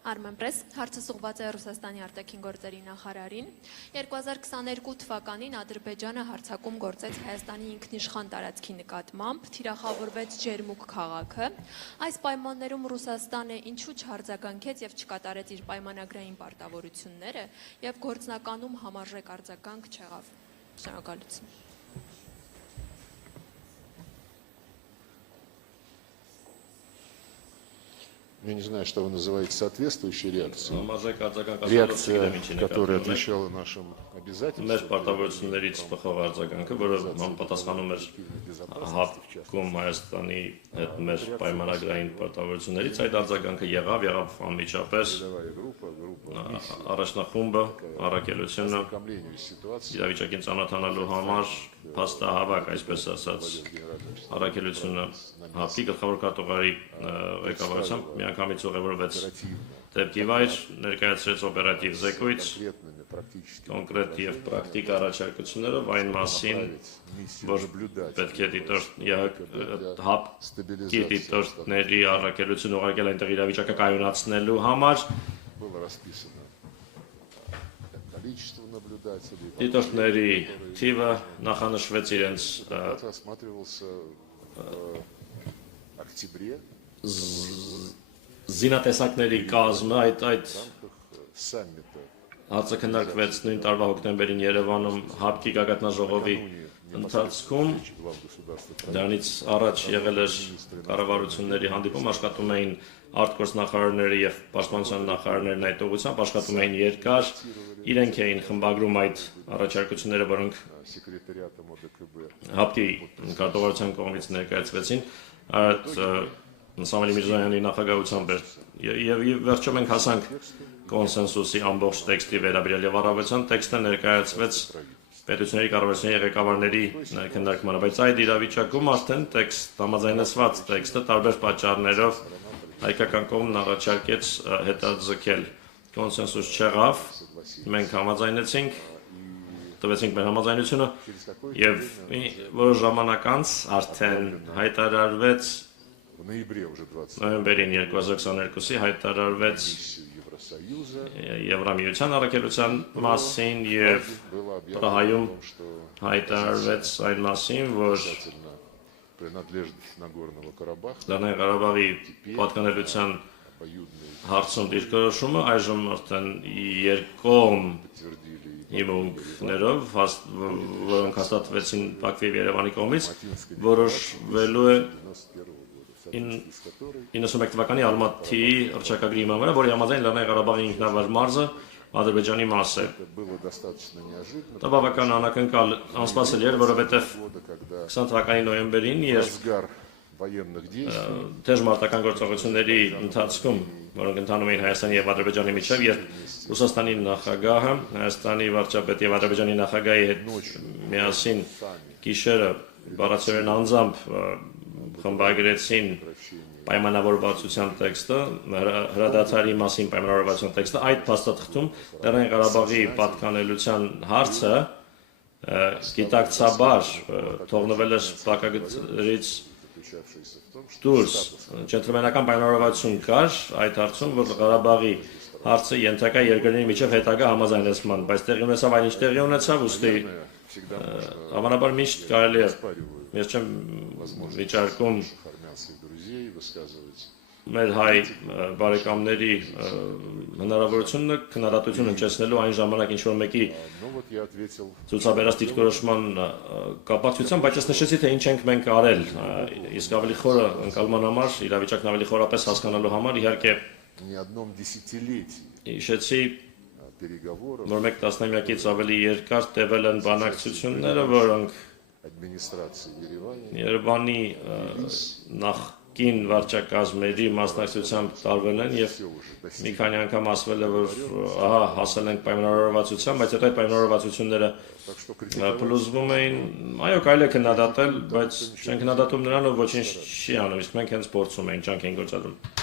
Armenpress հարցը ուղղված է Ռուսաստանի արտաքին գործերի նախարարին։ 2022 թվականին Ադրբեջանը հարձակում գործեց Հայաստանի ինքնիշխան տարածքի նկատմամբ, թիրախավորվեց Ջերմուկ քաղաքը։ Այս պայմաններում Ռուսաստանը ինչու չարձագանքեց եւ չկատարեց իր պայմանագրային պարտավորությունները եւ գործնականում համարժեք արձագանք չեղավ։ Շնորհակալություն։ Я не знаю, что вы называете соответствующей реакцией. Реакция, которая отвечала нашим обязательствам. Մեր պարտավորություններից փոխող արձագանքը, որը համապատասխանում էր հապկում Հայաստանի հետ մեր պայմանագրային պարտավորություններից, այդ արձագանքը եղավ անմիջապես առաջնախումբը, առաքելությունը իրավիճակին ծանոթանալու համար փաստահավաք, այսպես ասած, առաքելությունը հապկի գլխավոր քարտուղարի ղեկավարությամբ միանգամից ուղևորվեց դեպքի վայր, ներկայացրեց օպերատիվ զեկույց, կոնկրետ եւ պրակտիկ առաջարկություններով այն մասին, որ պետք է հապկի դիտորդների առաքելություն ուղարկել այնտեղ իրավիճակը կայունացնելու համար, դիտորդների թիվը նախանշվեց իրենց զինատեսակների կազմը, այդ հարցը քննարկվեց նույն տարվա հոկտեմբերին Երևանում հապկի գագաթնաժողովի ընթացքում, դրանից առաջ եղել էր կառավարությունների հանդիպում, աշխատում էին արտգործնախարարները եւ պաշտպանության նախարարներն այդ ուղղությամբ, աշխատում էին երկար, իրենք էին խմբագրում այդ առաջարկությունները, որոնք հապկի կառավարության կողմից ներկայացվեցին, Սամվելի Միրզոյանի նախագահությամբ եւ վերջում մենք հասանք կոնսենսուսի ամբողջ տեքստի վերաբերյալ եւ առավելության տեքստը ներկայացվեց պետությունների կառավարությունների ղեկավարների քննարկմանը, բայց այդ իրավիճակում արդեն տեքստ համաձայնեցված տեքստը տարբեր պատճառներով հայկական կողմն առաջարկեց հետաձգել, կոնսենսուս չեղավ, մենք համաձայնեցինք, տվեցինք մեր համաձայնությունը եւ որոշ ժամանակ անց արդեն հայտարարվեց նոյեմբերին 2022-ի հայտարարվեց Եվրամիության առաքելության մասին եւ Պրահայում հայտարարվեց այն մասին, որ Լեռնային Ղարաբաղի պատկանելիության հարցում դիրքորոշումը այժմ արդեն երկկողմ հիմունքներով, որոնք հաստատվեցին Բաքվի եւ Երևանի կողմից, որոշվելու է 91 թվականի Ալմատիի հռչակագրի հիման վրա, որի համաձայն Լեռնային Ղարաբաղի ինքնավար մարզը Ադրբեջանի մաս է։ Դա բավական անակնկալ անսպասելի էր, որովհետև 20 թվականի նոյեմբերին թեժ մարտական գործողությունների ընթացքում, որոնք ընթանում էին Հայաստանի եւ Ադրբեջանի միջև, երբ Ռուսաստանի նախագահը Հայաստանի վարչապետի եւ Ադրբեջանի նախագահի հետ միասին գիշերը բառացիորեն անձամբ խմբագրեցին պայմանավորվածության տեքստը, հրադադարի մասին պայմանավորվածության տեքստը, այդ փաստաթղթում Լեռնային Ղարաբաղի պատկանելիության հարցը գիտակցաբար թողնվել էր փակագծից դուրս, ջենտլմենական պայմանավորվածություն կար այդ հարցում, որ Ղարաբաղի հարցը ենթակա երկրների միջև հետագա համաձայնեցման, բայց տեղի ունեցավ այնինչ տեղի ունեցավ, ուստի հավանաբար միշտ կարելի է, ես չեմ վիճարկում մեր հայ բարեկամների հնարավորությունը քննադատություն հնչեցնելու այն ժամանակ ինչ-որ մեկի ցուցաբերած դիրքորոշման կապակցությամբ, բայց ես նշեցի, թե ինչ ենք մենք արել, իսկ ավելի խորը ընկալման համար, իրավիճակն ավելի խորապես հասկանալու համար, իհարկե հիշեցի, որ մեկ տասնամյակից ավելի երկար տևել են բանակցությունները, որոնք Երևանի նախկին վարչակազմերի մասնակցությամբ տարվել են եւ մի քանի անգամ ասվել է, որ ահա հասել ենք պայմանավորվածության, բայց հետո այդ պայմանավորվածությունները փլուզվում էին, այո, կարելի է քննադատել, բայց չեն քննադատում նրան, ով ոչինչ չի անում, իսկ մենք հենց փորձում ենք, ջանք ենք գործադրում։